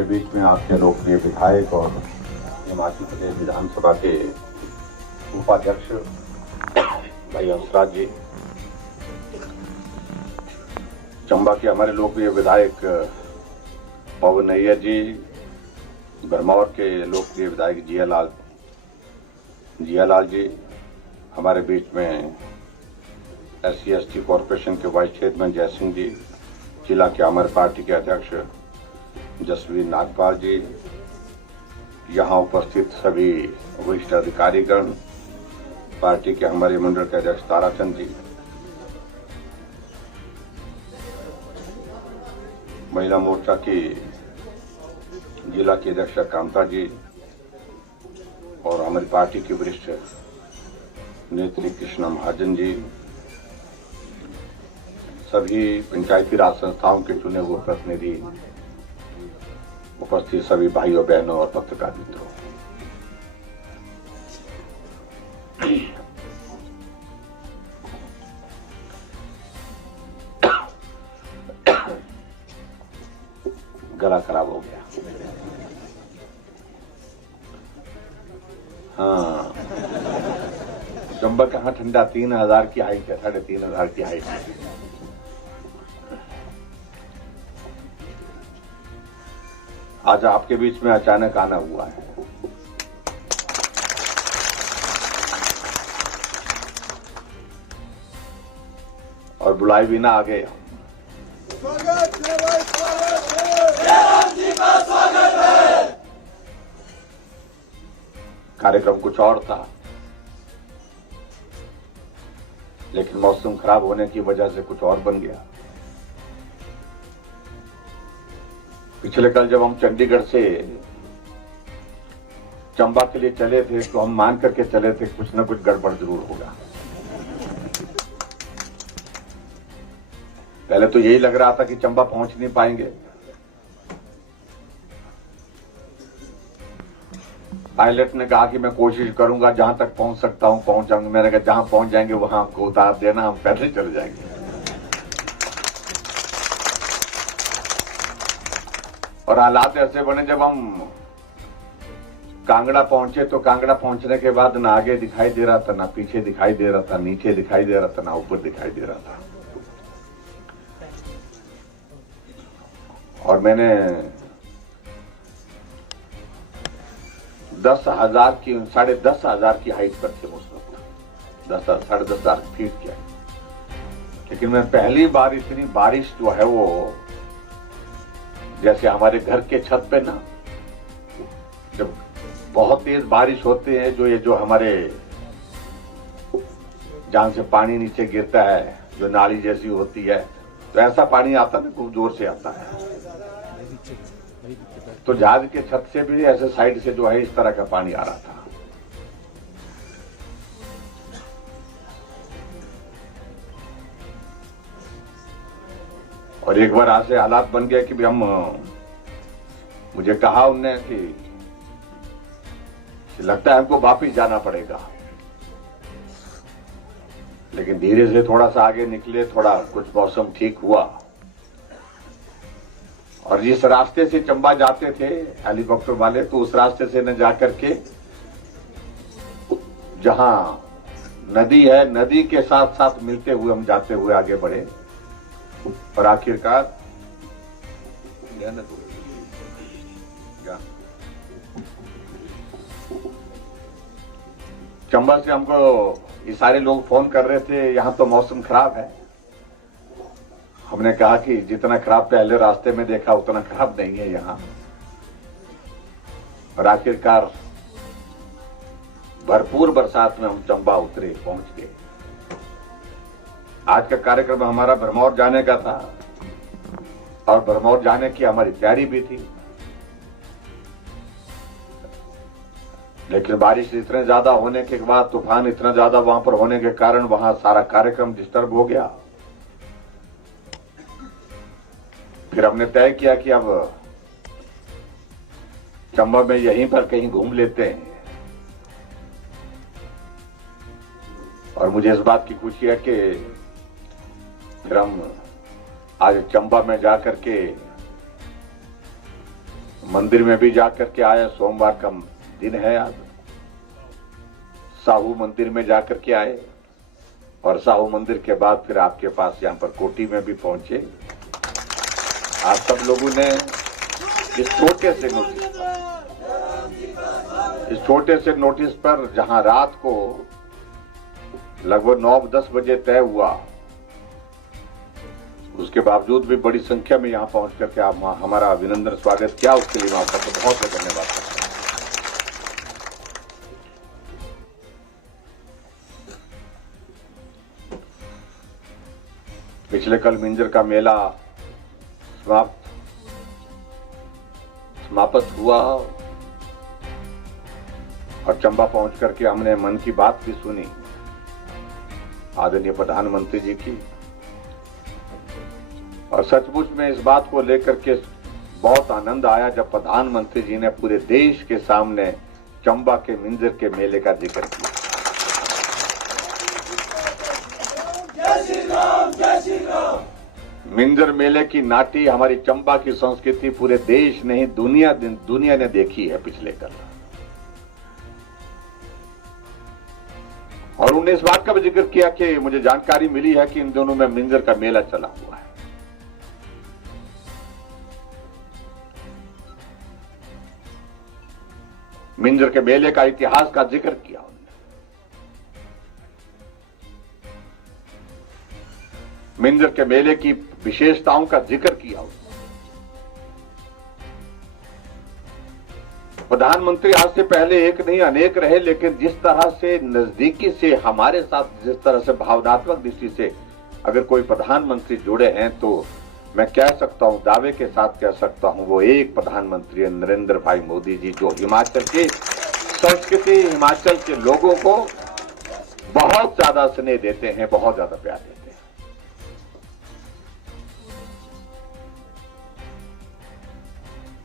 हमारे बीच में आपके लोकप्रिय विधायक और हिमाचल प्रदेश विधानसभा के उपाध्यक्ष भाई हंसराज जी, चंबा के हमारे लोकप्रिय विधायक पवन नैयर जी, भरमौर के लोकप्रिय विधायक जियालाल जी, हमारे बीच में SC/ST कॉरपोरेशन के वाइस चेयरमैन जय सिंह जी, जिला के हमारे पार्टी के अध्यक्ष जसवीर नागपाल जी, यहाँ उपस्थित सभी वरिष्ठ अधिकारीगण, पार्टी के हमारे मंडल के अध्यक्ष ताराचंद जी, महिला मोर्चा की जिला की अध्यक्ष कामता जी और हमारी पार्टी के वरिष्ठ नेत्री कृष्णा महाजन जी, सभी पंचायती राज संस्थाओं के चुने हुए प्रतिनिधि, उपस्थित सभी भाइयों बहनों और पत्रकार मित्रों, गला खराब हो गया। हाँ, चंबा कहाँ ठंडा, 3000 की हाइट है, 3500 की हाइट है। आज आपके बीच में अचानक आना हुआ है। और बुलाए बिना आ गए। कार्यक्रम कुछ और था, लेकिन मौसम खराब होने की वजह से कुछ और बन गया। पिछले कल जब हम चंडीगढ़ से चंबा के लिए चले थे तो हम मान करके चले थे कुछ न कुछ गड़बड़ जरूर होगा। पहले तो यही लग रहा था कि चंबा पहुंच नहीं पाएंगे। पायलट ने कहा कि मैं कोशिश करूंगा, जहां तक पहुंच सकता हूं पहुंच जाऊंगा। मैंने कहा जहां पहुंच जाएंगे वहां हमको उतार देना, हम पैदल चले जाएंगे। और हालात ऐसे बने, जब हम कांगड़ा पहुंचे तो कांगड़ा पहुंचने के बाद ना आगे दिखाई दे रहा था, ना पीछे दिखाई दे रहा था, नीचे दिखाई दे रहा था, ना ऊपर दिखाई दे रहा था। और मैंने 10,000 की 10,500 की हाइट पर थे उस वक्त, 10,000 फीट की। लेकिन मैं पहली बार इतनी बारिश जो है वो, जैसे हमारे घर के छत पे ना जब बहुत तेज बारिश होती है, जो हमारे जहां से पानी नीचे गिरता है, जो नाली जैसी होती है, तो ऐसा पानी आता है ना, खूब जोर से आता है। तो जहाज के छत से भी ऐसे साइड से जो है इस तरह का पानी आ रहा था। और एक बार ऐसे हालात बन गए कि भी मुझे कहा उनने कि लगता है हमको वापिस जाना पड़ेगा। लेकिन धीरे से थोड़ा सा आगे निकले, थोड़ा कुछ मौसम ठीक हुआ। और जिस रास्ते से चंबा जाते थे हेलीकॉप्टर वाले, तो उस रास्ते से न जाकर के जहां नदी है, नदी के साथ साथ मिलते हुए हम जाते हुए आगे बढ़े। और आखिरकार चंबा से हमको ये सारे लोग फोन कर रहे थे, यहां तो मौसम खराब है। हमने कहा कि जितना खराब पहले रास्ते में देखा उतना खराब नहीं है यहां। और आखिरकार भरपूर बरसात में हम चंबा उतरे, पहुंच गए। आज का कार्यक्रम हमारा भरमौर जाने का था और भरमौर जाने की हमारी तैयारी भी थी, लेकिन बारिश इतने ज्यादा होने के बाद, तूफान इतना ज्यादा वहां पर होने के कारण वहां सारा कार्यक्रम डिस्टर्ब हो गया। फिर हमने तय किया कि अब चंबा में यहीं पर कहीं घूम लेते हैं। और मुझे इस बात की खुशी है कि फिर हम आज चंबा में जाकर के मंदिर में भी जाकर के आए, सोमवार का दिन है आज। साहू मंदिर में जाकर के आए और साहू मंदिर के बाद फिर आपके पास यहां पर कोटी में भी पहुंचे। आप सब लोगों ने इस छोटे से नोटिस पर जहां रात को लगभग 9-10 बजे तय हुआ, उसके बावजूद भी बड़ी संख्या में यहां पहुंच करके आप हमारा अभिनंदन स्वागत किया, उसके लिए मैं आपका तो बहुत बहुत धन्यवाद करता हूं। पिछले कल मिंजर का मेला समाप्त हुआ और चंबा पहुंच करके हमने मन की बात भी सुनी आदरणीय प्रधानमंत्री जी की, और सचमुच में इस बात को लेकर के बहुत आनंद आया जब प्रधानमंत्री जी ने पूरे देश के सामने चंबा के मिंजर के मेले का जिक्र किया। मिंजर मेले की नाटी, हमारी चंबा की संस्कृति पूरे देश नहीं दुनिया ने देखी है पिछले कल। और उन्होंने इस बात का भी जिक्र किया कि मुझे जानकारी मिली है कि इन दोनों में मिंजर का मेला चला हुआ है। मिंजर के मेले का इतिहास का जिक्र किया उन्होंने। मिंजर के मेले की विशेषताओं का जिक्र किया उन्होंने। प्रधानमंत्री आज से पहले एक नहीं अनेक रहे, लेकिन जिस तरह से नजदीकी से हमारे साथ, जिस तरह से भावनात्मक दृष्टि से अगर कोई प्रधानमंत्री जुड़े हैं, तो मैं कह सकता हूं, दावे के साथ कह सकता हूं, वो एक प्रधानमंत्री नरेंद्र भाई मोदी जी, जो हिमाचल की संस्कृति, हिमाचल के लोगों को बहुत ज्यादा स्नेह देते हैं, बहुत ज्यादा प्यार देते हैं।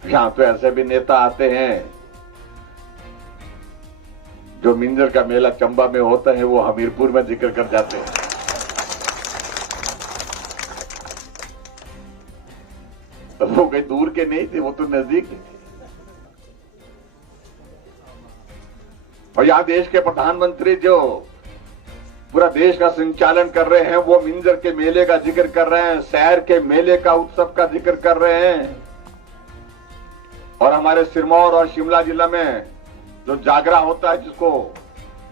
यहां तो ऐसे भी नेता आते हैं जो मिंजर का मेला चंबा में होता है वो हमीरपुर में जिक्र कर जाते हैं। वो कहीं दूर के नहीं थे, वो तो नजदीक थे। और यहां देश के प्रधानमंत्री जो पूरा देश का संचालन कर रहे हैं, वो मिंजर के मेले का जिक्र कर रहे हैं, शहर के मेले का, उत्सव का जिक्र कर रहे हैं। और हमारे सिरमौर और शिमला जिला में जो जागरा होता है, जिसको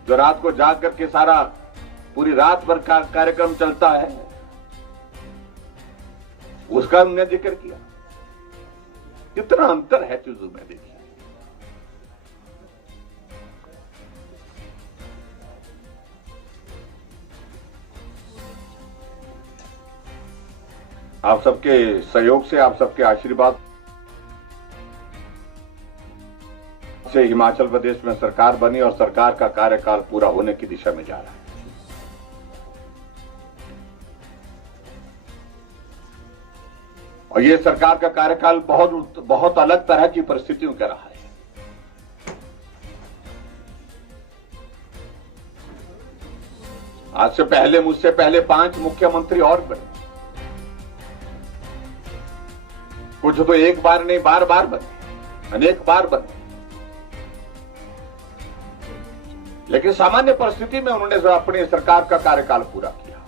जो रात को जाग करके सारा पूरी रात भर का कार्यक्रम चलता है, उसका हमने जिक्र किया। कितना अंतर है चीजों में, देखिए। आप सबके सहयोग से, आप सबके आशीर्वाद से हिमाचल प्रदेश में सरकार बनी और सरकार का कार्यकाल पूरा होने की दिशा में जा रहा है। और ये सरकार का कार्यकाल बहुत अलग तरह की परिस्थितियों का रहा है। आज से पहले, मुझसे पहले 5 मुख्यमंत्री और बने। कुछ तो एक बार नहीं, बार बार बने, अनेक बार बने। लेकिन सामान्य परिस्थिति में उन्होंने अपनी सरकार का कार्यकाल पूरा किया।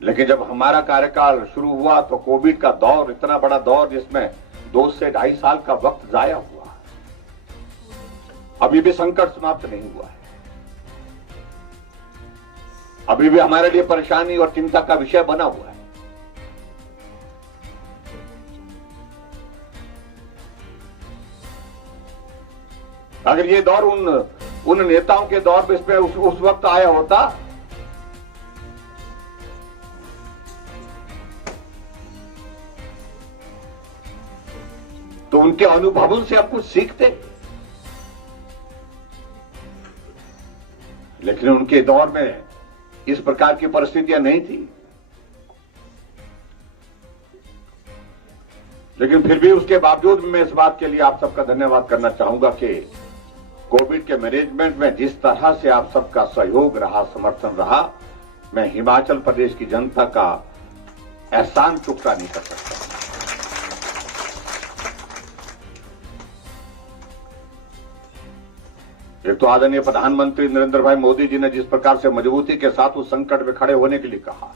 लेकिन जब हमारा कार्यकाल शुरू हुआ तो कोविड का दौर, इतना बड़ा दौर जिसमें 2 से 2.5 साल का वक्त जाया हुआ। अभी भी संकट समाप्त नहीं हुआ है। अभी भी हमारे लिए परेशानी और चिंता का विषय बना हुआ है। अगर ये दौर उन नेताओं के दौर पे उस वक्त आया होता तो उनके अनुभवों से हम कुछ सीखते। लेकिन उनके दौर में इस प्रकार की परिस्थितियां नहीं थी। लेकिन फिर भी उसके बावजूद मैं इस बात के लिए आप सबका धन्यवाद करना चाहूंगा कि कोविड के मैनेजमेंट में जिस तरह से आप सबका सहयोग रहा, समर्थन रहा, मैं हिमाचल प्रदेश की जनता का एहसान चुकता नहीं कर सकता। एक तो आदरणीय प्रधानमंत्री नरेंद्र भाई मोदी जी ने जिस प्रकार से मजबूती के साथ उस संकट में खड़े होने के लिए कहा,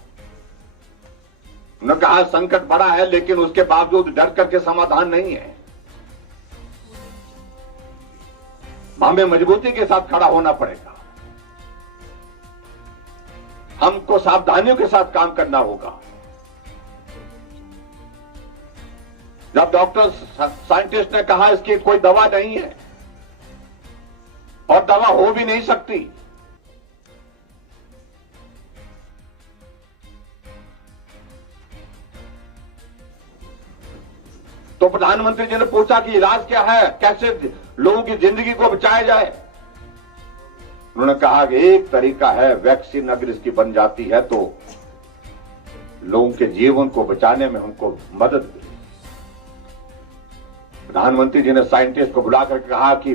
उन्होंने कहा संकट बड़ा है लेकिन उसके बावजूद डर करके समाधान नहीं है, हमें मजबूती के साथ खड़ा होना पड़ेगा, हमको सावधानियों के साथ काम करना होगा। जब डॉक्टर साइंटिस्ट ने कहा इसकी कोई दवा नहीं है और दवा हो भी नहीं सकती, तो प्रधानमंत्री जी ने पूछा कि इलाज क्या है, कैसे लोगों की जिंदगी को बचाया जाए। उन्होंने कहा कि एक तरीका है, वैक्सीन अगर इसकी बन जाती है तो लोगों के जीवन को बचाने में हमको मदद मिलेगी। प्रधानमंत्री जी ने साइंटिस्ट को बुलाकर कहा कि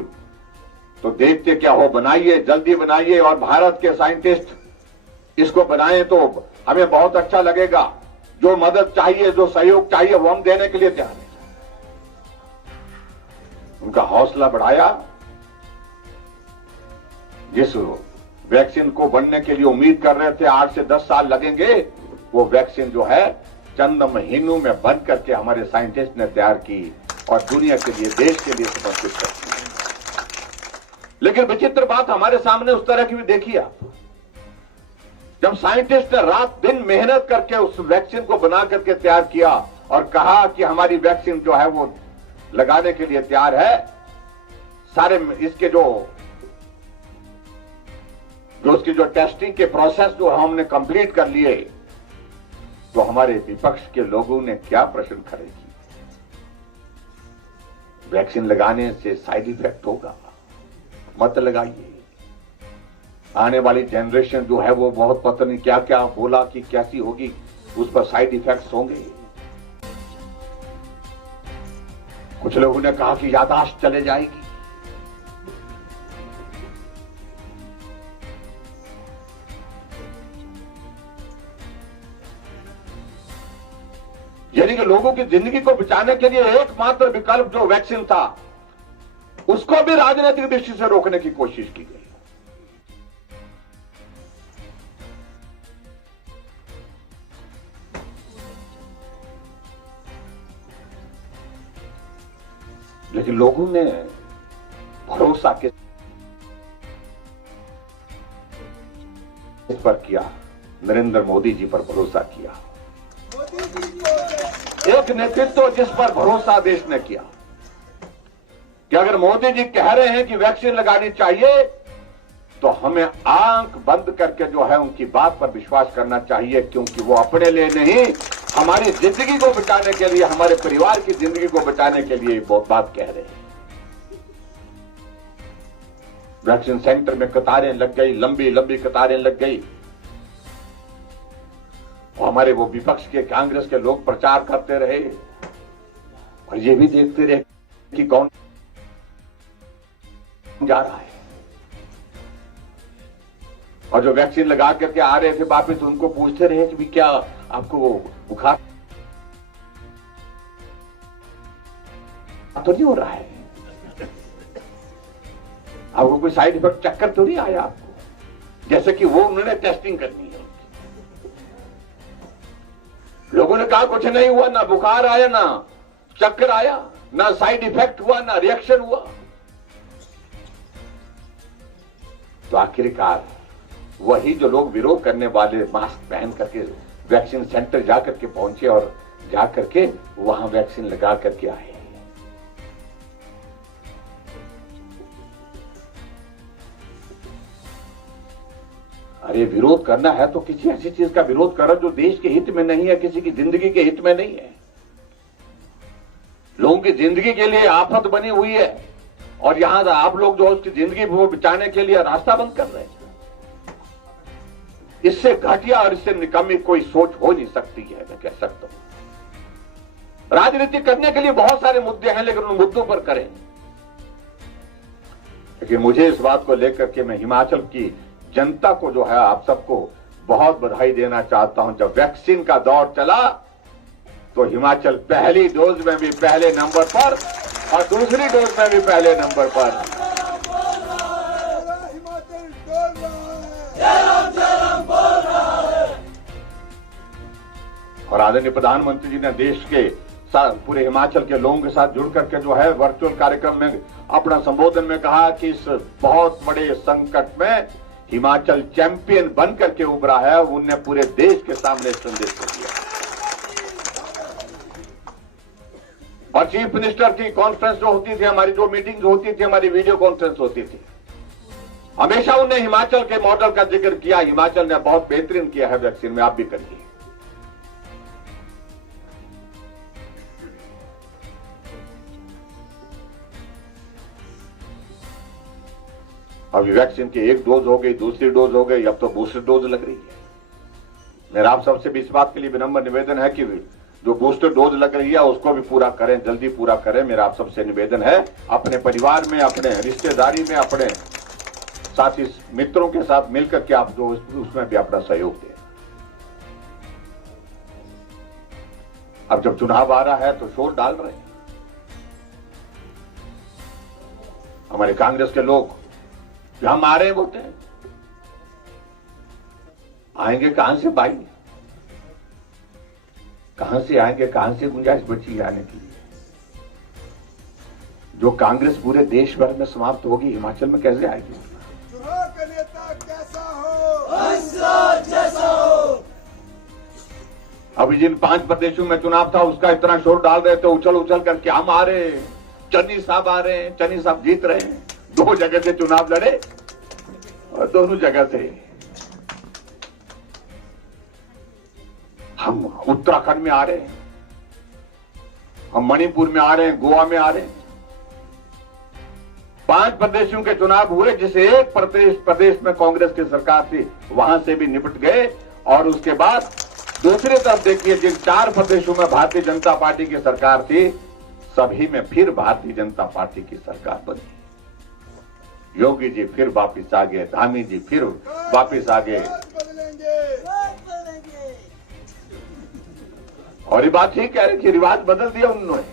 तो देखते क्या हो, बनाइए, जल्दी बनाइए और भारत के साइंटिस्ट इसको बनाएं तो हमें बहुत अच्छा लगेगा। जो मदद चाहिए, जो सहयोग चाहिए वो हम देने के लिए तैयार हैं। उनका हौसला बढ़ाया। जिस वैक्सीन को बनने के लिए उम्मीद कर रहे थे 8 से 10 साल लगेंगे, वो वैक्सीन जो है चंद महीनों में बन करके हमारे साइंटिस्ट ने तैयार की और दुनिया के लिए, देश के लिए समर्पित कर दी। लेकिन विचित्र बात हमारे सामने उस तरह की भी देखी आप, जब साइंटिस्ट ने रात दिन मेहनत करके उस वैक्सीन को बना करके तैयार किया और कहा कि हमारी वैक्सीन जो है वो लगाने के लिए तैयार है, सारे इसके जो उसकी जो टेस्टिंग के प्रोसेस जो हमने कंप्लीट कर लिए, तो हमारे विपक्ष के लोगों ने क्या प्रश्न खड़े किए, वैक्सीन लगाने से साइड इफेक्ट होगा, मत लगाइए, आने वाली जनरेशन जो है वो बहुत पता नहीं क्या क्या बोला कि कैसी होगी, उस पर साइड इफेक्ट्स होंगे। कुछ लोगों ने कहा कि याददाश्त चले जाएगी। यानी कि लोगों की जिंदगी को बचाने के लिए एकमात्र विकल्प जो वैक्सीन था, उसको भी राजनीतिक दृष्टि से रोकने की कोशिश की गई। लेकिन लोगों ने भरोसा किस पर किया? नरेंद्र मोदी जी पर भरोसा किया। एक नेतृत्व जिस पर भरोसा देश ने किया कि अगर मोदी जी कह रहे हैं कि वैक्सीन लगानी चाहिए, तो हमें आंख बंद करके जो है उनकी बात पर विश्वास करना चाहिए, क्योंकि वो अपने लिए नहीं, हमारी जिंदगी को बचाने के लिए, हमारे परिवार की जिंदगी को बचाने के लिए बहुत बात कह रहे हैं। वैक्सीन सेंटर में कतारें लग गई, लंबी लंबी कतारें लग गई, और हमारे वो विपक्ष के, कांग्रेस के लोग प्रचार करते रहे और ये भी देखते रहे कि कौन जा रहा है। और जो वैक्सीन लगा करके आ रहे थे वापिस, उनको पूछते रहे कि भी क्या आपको वो बुखार तो नहीं हो रहा है, आपको कोई साइड इफेक्ट, चक्कर तो नहीं आया आपको, जैसे कि वो उन्होंने टेस्टिंग करनी है। लोगों ने कहा कुछ नहीं हुआ, ना बुखार आया, ना चक्कर आया, ना साइड इफेक्ट हुआ, ना रिएक्शन हुआ। तो आखिरकार वही जो लोग विरोध करने वाले मास्क पहन करके वैक्सीन सेंटर जाकर के पहुंचे और जाकर के वहां वैक्सीन लगा करके आए। अरे विरोध करना है तो किसी ऐसी चीज का विरोध करो जो देश के हित में नहीं है, किसी की जिंदगी के हित में नहीं है। लोगों की जिंदगी के लिए आफत बनी हुई है और यहां आप लोग जो उसकी जिंदगी को बचाने के लिए रास्ता बंद कर रहे हैं। इससे घटिया और इससे निकम्मी कोई सोच हो नहीं सकती है, मैं कह सकता हूं। राजनीति करने के लिए बहुत सारे मुद्दे हैं, लेकिन उन मुद्दों पर करें। लेकिन मुझे इस बात को लेकर के मैं हिमाचल की जनता को जो है, आप सबको बहुत बधाई देना चाहता हूं। जब वैक्सीन का दौर चला तो हिमाचल पहली डोज में भी पहले नंबर पर और दूसरी डोज में भी पहले नंबर पर। और आदरणीय प्रधानमंत्री जी ने देश के साथ पूरे हिमाचल के लोगों के साथ जुड़ करके जो है वर्चुअल कार्यक्रम में अपना संबोधन में कहा कि इस बहुत बड़े संकट में हिमाचल चैंपियन बन करके उभरा है। उनने पूरे देश के सामने संदेश दिया। और चीफ मिनिस्टर की कॉन्फ्रेंस जो होती थी, हमारी जो मीटिंग होती थी, हमारी वीडियो कॉन्फ्रेंस होती थी, हमेशा उन्हें हिमाचल के मॉडल का जिक्र किया। हिमाचल ने बहुत बेहतरीन किया है वैक्सीन में, आप भी करिए। अभी वैक्सीन की एक डोज हो गई, दूसरी डोज हो गई, अब तो बूस्टर डोज लग रही है। मेरा आप सबसे भी इस बात के लिए विनम्र निवेदन है कि जो बूस्टर डोज लग रही है उसको भी पूरा करें, जल्दी पूरा करें। मेरा आप सबसे निवेदन है, अपने परिवार में, अपने रिश्तेदारी में, अपने साथी मित्रों के साथ मिलकर के आप जो उसमें भी अपना सहयोग दें। अब जब चुनाव आ रहा है तो शोर डाल रहे हैं हमारे कांग्रेस के लोग, जो हम आ रहे हैं बोलते हैं। आएंगे कहां से भाई, कहां से आएंगे, कहां से गुंजाइश बची आने के लिए? जो कांग्रेस पूरे देश भर में समाप्त होगी, हिमाचल में कैसे आएगी? का नेता कैसा हो, जैसा हो। अभी जिन 5 प्रदेशों में चुनाव था उसका इतना शोर डाल रहे थे, उछल उछल करके हम आ रहे हैं, चन्नी साहब आ रहे हैं, चन्नी साहब जीत रहे हैं। 2 जगह से चुनाव लड़े और दोनों जगह से हम उत्तराखंड में आ रहे हैं, हम मणिपुर में आ रहे हैं, गोवा में आ रहे हैं। 5 प्रदेशों के चुनाव हुए, जिसे एक प्रदेश में कांग्रेस की सरकार थी वहां से भी निपट गए। और उसके बाद दूसरी तरफ देखिए, जिन 4 प्रदेशों में भारतीय जनता पार्टी की सरकार थी, सभी में फिर भारतीय जनता पार्टी की सरकार बनी। योगी जी फिर वापिस आ गए, धामी जी फिर वापिस आ गए। और ये बात ठीक कह रहे कि रिवाज बदल दिया उन्होंने।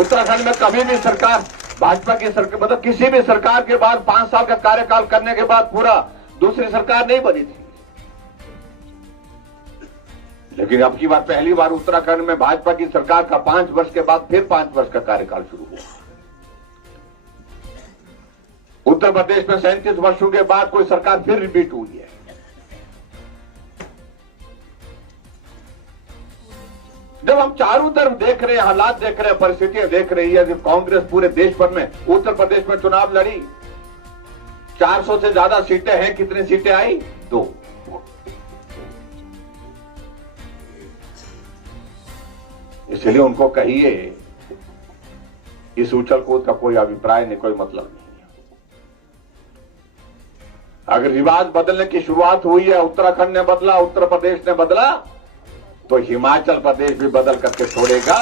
उत्तराखंड में कभी भी सरकार, भाजपा की सरकार, मतलब किसी भी सरकार के बाद 5 साल का कार्यकाल करने के बाद पूरा दूसरी सरकार नहीं बनी थी। लेकिन अब की बार पहली बार उत्तराखंड में भाजपा की सरकार का 5 वर्ष के बाद फिर 5 वर्ष का कार्यकाल शुरू हुआ। उत्तर प्रदेश में 37 वर्षों के बाद कोई सरकार फिर रिपीट हुई है। जब हम चारों तरफ देख रहे हैं, हालात देख रहे हैं, परिस्थितियां देख रही है, जब कांग्रेस पूरे देश भर में, उत्तर प्रदेश में चुनाव लड़ी, 400 से ज्यादा सीटें हैं। कितनी सीटें आई? 2। इसलिए उनको कहिए इस उछल कूद का कोई अभिप्राय नहीं, कोई मतलब नहीं। अगर रिवाज बदलने की शुरुआत हुई है, उत्तराखंड ने बदला, उत्तर प्रदेश ने बदला, तो हिमाचल प्रदेश भी बदल करके छोड़ेगा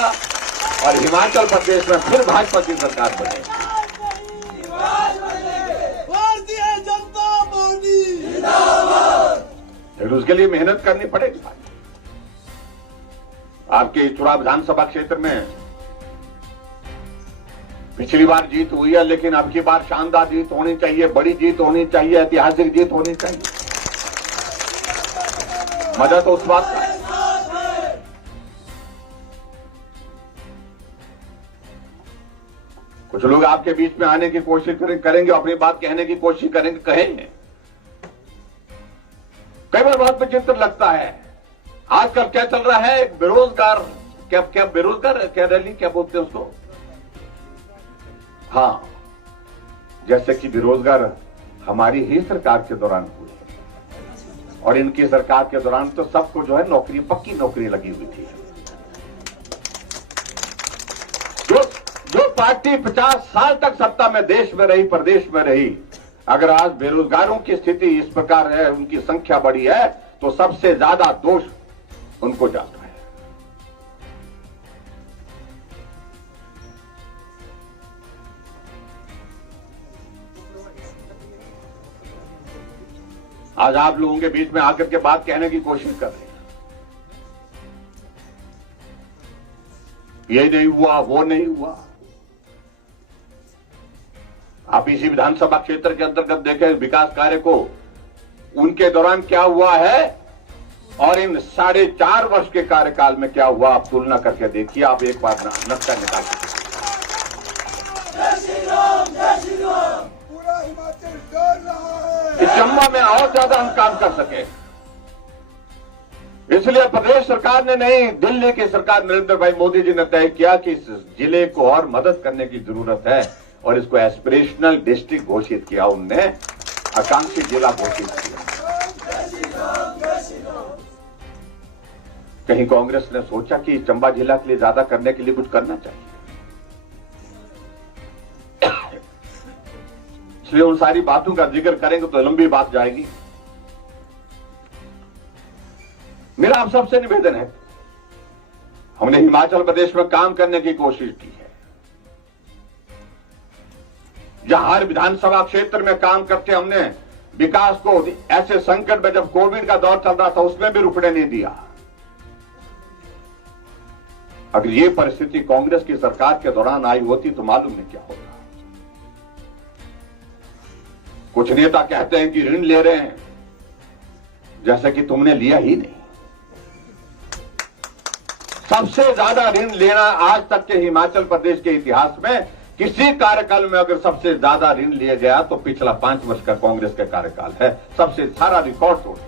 और हिमाचल प्रदेश में फिर भाजपा की सरकार बनेगी। भारतीय जनता पार्टी जिंदाबाद। लेकिन उसके लिए मेहनत करनी पड़ेगी। आपके चुनाव विधानसभा क्षेत्र में पिछली बार जीत हुई है, लेकिन अब की बार शानदार जीत होनी चाहिए, बड़ी जीत होनी चाहिए, ऐतिहासिक जीत होनी चाहिए। मजा तो उस बात का है। कुछ लोग आपके बीच में आने की कोशिश करेंगे, अपनी बात कहने की कोशिश करेंगे, कहेंगे। कई बार बहुत विचित्र लगता है। आजकल क्या चल रहा है, बेरोजगार, क्या बेरोजगार, क्या रैली, क्या बोलते हैं उसको? हाँ, जैसे कि बेरोजगार हमारी ही सरकार के दौरान हुए और इनकी सरकार के दौरान तो सबको जो है नौकरी, पक्की नौकरी लगी हुई थी। जो पार्टी 50 साल तक सत्ता में देश में रही, प्रदेश में रही, अगर आज बेरोजगारों की स्थिति इस प्रकार है, उनकी संख्या बढ़ी है, तो सबसे ज्यादा दोष उनको जाता है। आज आप लोगों के बीच में आकर के बात कहने की कोशिश कर रहे हैं। ये नहीं हुआ, वो नहीं हुआ। आप इसी विधानसभा क्षेत्र के अंतर्गत देखें विकास कार्य को, उनके दौरान क्या हुआ है और इन 4.5 वर्ष के कार्यकाल में क्या हुआ, आप तुलना करके देखिए। आप एक बार नक्शा निकाल के पूरा हिमाचल डर रहा है। इस चंबा में और ज्यादा हम काम कर सके, इसलिए प्रदेश सरकार ने नहीं, दिल्ली की सरकार नरेंद्र भाई मोदी जी ने तय किया कि इस जिले को और मदद करने की जरूरत है और इसको एस्पिरेशनल डिस्ट्रिक्ट घोषित किया। उनने आकांक्षी जिला घोषित किया। कहीं कांग्रेस ने सोचा कि चंबा जिला के लिए ज्यादा करने के लिए कुछ करना चाहिए, इसलिए उन सारी बातों का जिक्र करेंगे तो लंबी बात जाएगी। मेरा आप सबसे निवेदन है, हमने हिमाचल प्रदेश में काम करने की कोशिश की है। जहां हर विधानसभा क्षेत्र में काम करते हमने विकास को, ऐसे संकट में जब कोविड का दौर चल रहा था उसमें भी रुकने नहीं दिया। अगर ये परिस्थिति कांग्रेस की सरकार के दौरान आई होती तो मालूम नहीं क्या होता। कुछ नेता कहते हैं कि ऋण ले रहे हैं, जैसे कि तुमने लिया ही नहीं। सबसे ज्यादा ऋण लेना आज तक के हिमाचल प्रदेश के इतिहास में किसी कार्यकाल में अगर सबसे ज्यादा ऋण लिया गया तो पिछला 5 वर्ष का कांग्रेस का कार्यकाल है। सबसे सारा रिकॉर्ड तोड़ दिया।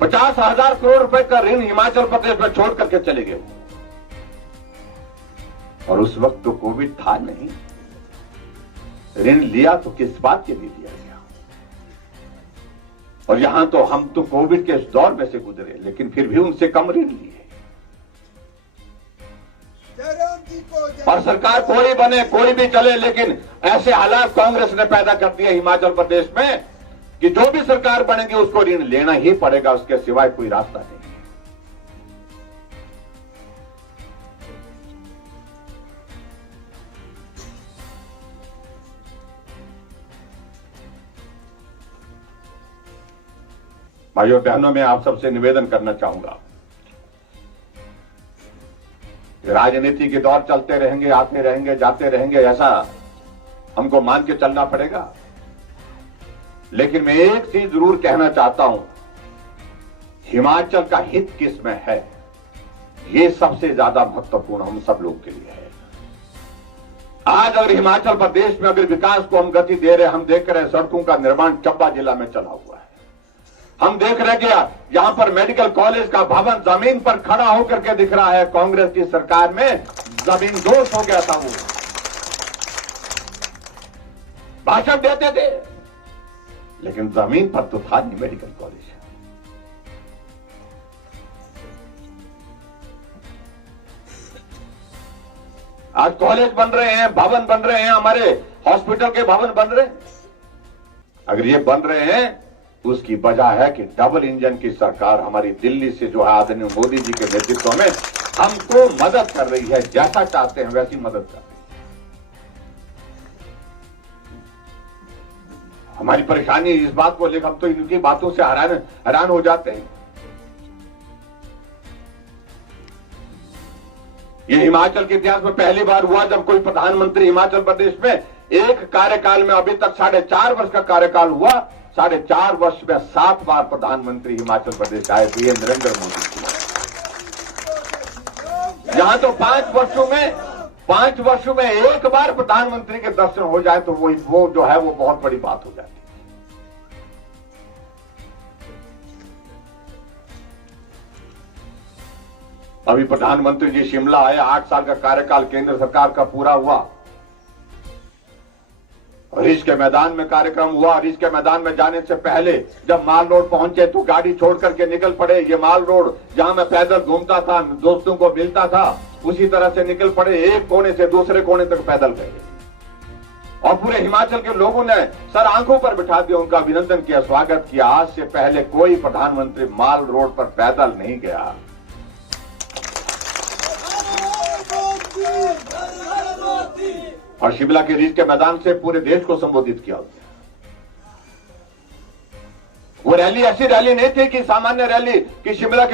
50,000 करोड़ रुपए का ऋण हिमाचल प्रदेश में छोड़ करके चले गए, और उस वक्त तो कोविड था नहीं। ऋण लिया तो किस बात के लिए लिया गया, और यहां तो हम तो कोविड के इस दौर में से गुजरे, लेकिन फिर भी उनसे कम ऋण लिए। और सरकार कोई बने कोई भी चले, लेकिन ऐसे हालात कांग्रेस ने पैदा कर दिए हिमाचल प्रदेश में कि जो भी सरकार बनेगी उसको ऋण लेना ही पड़ेगा, उसके सिवाय कोई रास्ता नहीं। भाइयों बहनों, मैं आप सबसे निवेदन करना चाहूंगा, राजनीति के दौर चलते रहेंगे, आते रहेंगे, जाते रहेंगे, ऐसा हमको मान के चलना पड़ेगा। लेकिन मैं एक चीज जरूर कहना चाहता हूं, हिमाचल का हित किसमें है, ये सबसे ज्यादा महत्वपूर्ण हम सब लोग के लिए है। आज अगर हिमाचल प्रदेश में अगर विकास को हम गति दे रहे, हम देख रहे हैं सड़कों का निर्माण चंबा जिला में चला हुआ है। हम देख रहे हैं कि यहां पर मेडिकल कॉलेज का भवन जमीन पर खड़ा होकर के दिख रहा है। कांग्रेस की सरकार में जमीन दोष हो गया था, वो भाषण देते थे लेकिन जमीन पर तो था नहीं मेडिकल कॉलेज। आज कॉलेज बन रहे हैं, भवन बन रहे हैं, हमारे हॉस्पिटल के भवन बन रहे हैं। अगर ये बन रहे हैं उसकी वजह है कि डबल इंजन की सरकार हमारी दिल्ली से जो है आदरणीय मोदी जी के नेतृत्व में हमको मदद कर रही है। जैसा चाहते हैं वैसी मदद कर रही है। हमारी परेशानी इस बात को लेकर हम तो इनकी बातों से हैरान हो जाते हैं। ये हिमाचल के इतिहास में पहली बार हुआ जब कोई प्रधानमंत्री हिमाचल प्रदेश में एक कार्यकाल में, अभी तक 4.5 वर्ष का कार्यकाल हुआ, 4.5 वर्ष में 7 बार प्रधानमंत्री हिमाचल प्रदेश आए थे नरेंद्र मोदी जी। यहां तो 5 वर्षों में एक बार प्रधानमंत्री के दर्शन हो जाए तो वो जो है वो बहुत बड़ी बात हो जाती है। अभी प्रधानमंत्री जी शिमला आए, 8 साल का कार्यकाल केंद्र सरकार का पूरा हुआ। रिज के मैदान में कार्यक्रम हुआ। रिज के मैदान में जाने से पहले जब माल रोड पहुंचे तो गाड़ी छोड़ करके निकल पड़े। ये माल रोड जहां मैं पैदल घूमता था, दोस्तों को मिलता था, उसी तरह से निकल पड़े। एक कोने से दूसरे कोने तक पैदल गए और पूरे हिमाचल के लोगों ने सर आंखों पर बिठा दिया, उनका अभिनंदन किया, स्वागत किया। आज से पहले कोई प्रधानमंत्री माल रोड पर पैदल नहीं गया। और शिमला के रिज के मैदान से पूरे देश को संबोधित किया। वो रैली ऐसी रैली नहीं थी कि सामान्य रैली कि शिमला के